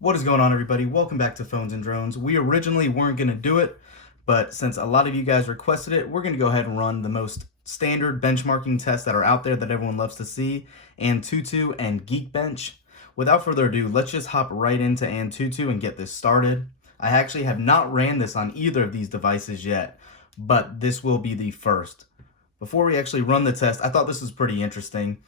What is going on, everybody? Welcome back to Phones and Drones. We originally weren't going to do it, but since a lot of you guys requested it, we're going to go ahead and run the most standard benchmarking tests that are out there that everyone loves to see, Antutu and Geekbench. Without further ado, let's just hop right into Antutu and get this started. I actually have not ran this on either of these devices yet, but this will be the first. Before we actually run the test, I thought this was pretty interesting.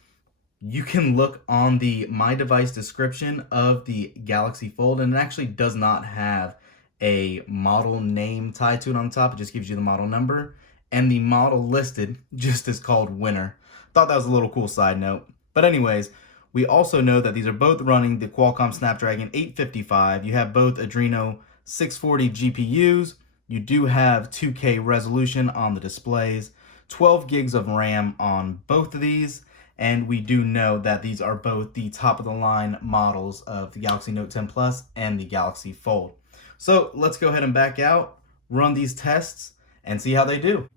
You can look on the My Device description of the Galaxy Fold, and it actually does not have a model name tied to it on top. It just gives you the model number, and the model listed just is called Winner. Thought that was a little cool side note. But anyways, we also know that these are both running the Qualcomm Snapdragon 855. You have both Adreno 640 GPUs. You do have 2K resolution on the displays, 12 gigs of RAM on both of these, and we do know that these are both the top of the line models of the Galaxy Note 10 Plus and the Galaxy Fold. So let's go ahead and back out, run these tests, and see how they do.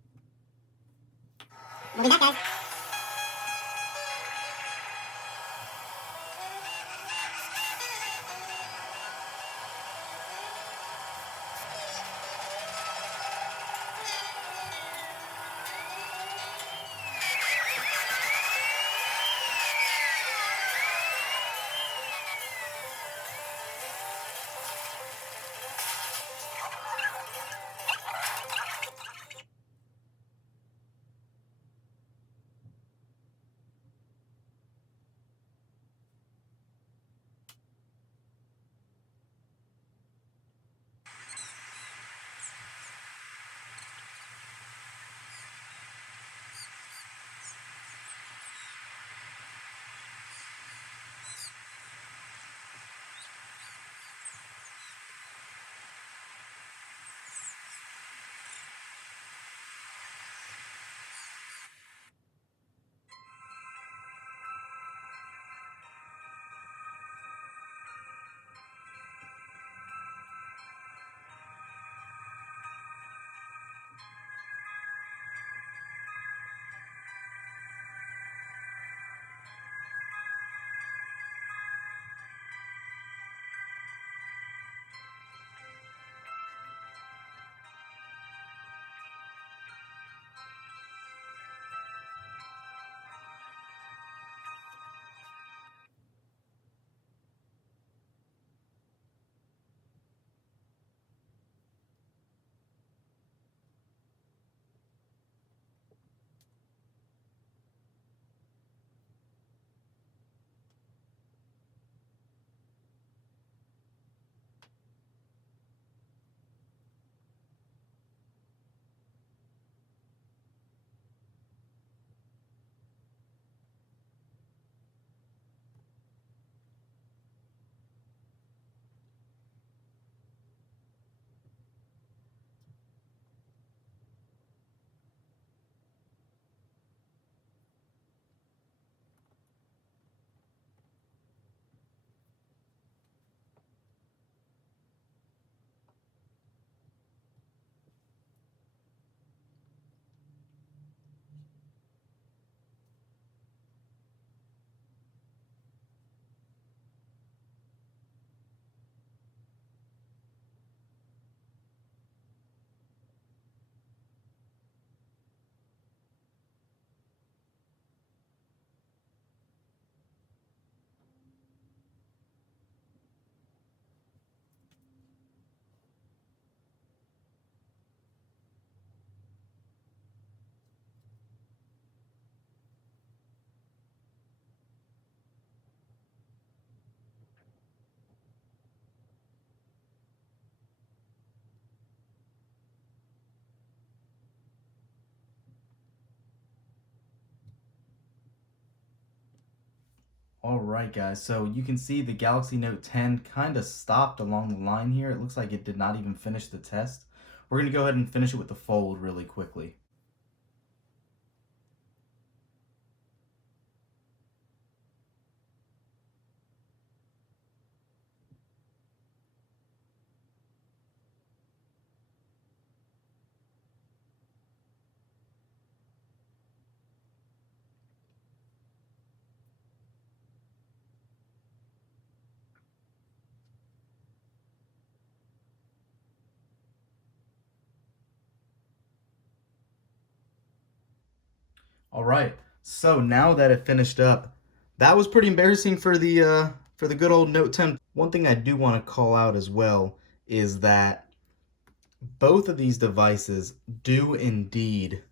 We'll be back, guys. All right, guys, so you can see the Galaxy Note 10 kind of stopped along the line here. It looks like it did not even finish the test. We're going to go ahead and finish it with the Fold really quickly. All right. So now that it finished up, that was pretty embarrassing for the good old Note 10. One thing I do want to call out as well is that both of these devices do indeed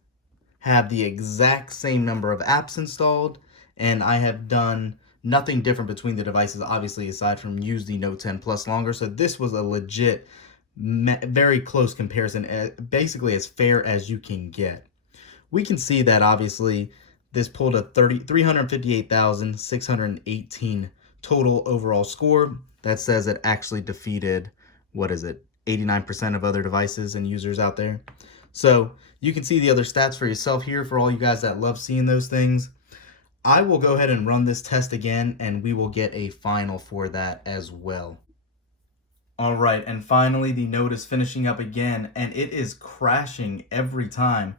have the exact same number of apps installed, and I have done nothing different between the devices, obviously, aside from use the Note 10 Plus longer. So this was a legit, very close comparison, basically as fair as you can get. We can see that obviously this pulled a 358,618 total overall score. That says it actually defeated, what is it, 89% of other devices and users out there. So you can see the other stats for yourself here for all you guys that love seeing those things. I will go ahead and run this test again, and we will get a final for that as well. All right, and finally the Note is finishing up again, and it is crashing every time.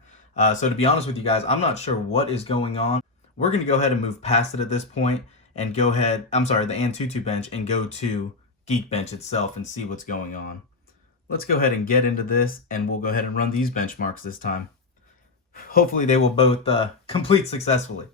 So to be honest with you guys, I'm not sure what is going on. We're going to go ahead and move past it at this point and go ahead, the Antutu bench, and go to Geekbench itself and see what's going on. Let's go ahead and get into this, and we'll go ahead and run these benchmarks this time. Hopefully they will both complete successfully.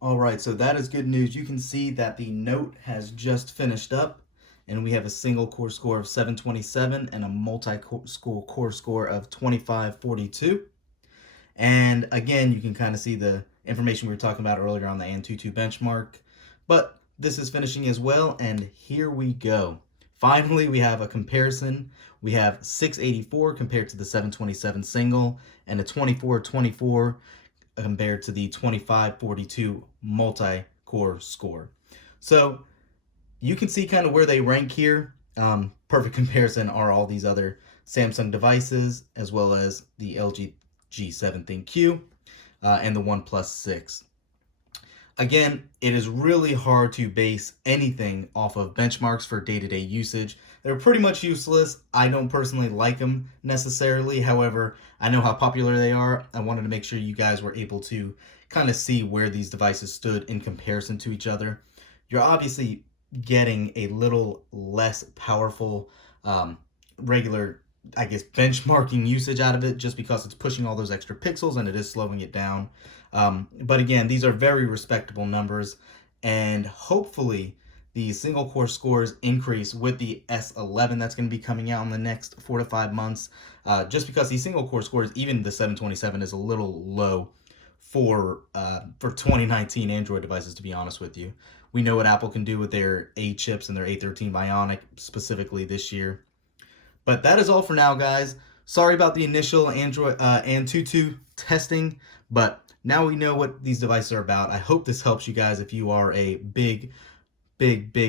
All right, so that is good news. You can see that the Note has just finished up, and we have a single core score of 727 and a multi-core score of 2542. And again, you can kind of see the information we were talking about earlier on the Antutu benchmark. But this is finishing as well, and here we go. Finally, we have a comparison. We have 684 compared to the 727 single, and a 2424 compared to the 2542 multi-core score. So you can see kind of where they rank here. Perfect comparison are all these other Samsung devices, as well as the LG G7 ThinQ and the OnePlus 6. Again, it is really hard to base anything off of benchmarks for day-to-day usage. They're pretty much useless. I don't personally like them necessarily. However, I know how popular they are. I wanted to make sure you guys were able to kind of see where these devices stood in comparison to each other. You're obviously getting a little less powerful regular, I guess, benchmarking usage out of it, just because it's pushing all those extra pixels and it is slowing it down. But again, these are very respectable numbers, and hopefully the single core scores increase with the S11 that's going to be coming out in the next 4 to 5 months, just because these single core scores, even the 727, is a little low for 2019 Android devices, to be honest with you. We know what Apple can do with their A chips and their A13 Bionic specifically this year. But that is all for now, guys. Sorry about the initial Android Antutu testing, but now we know what these devices are about. I hope this helps you guys if you are a big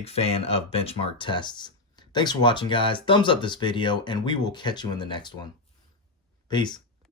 fan of benchmark tests. Thanks for watching, guys. Thumbs up this video, and we will catch you in the next one. Peace.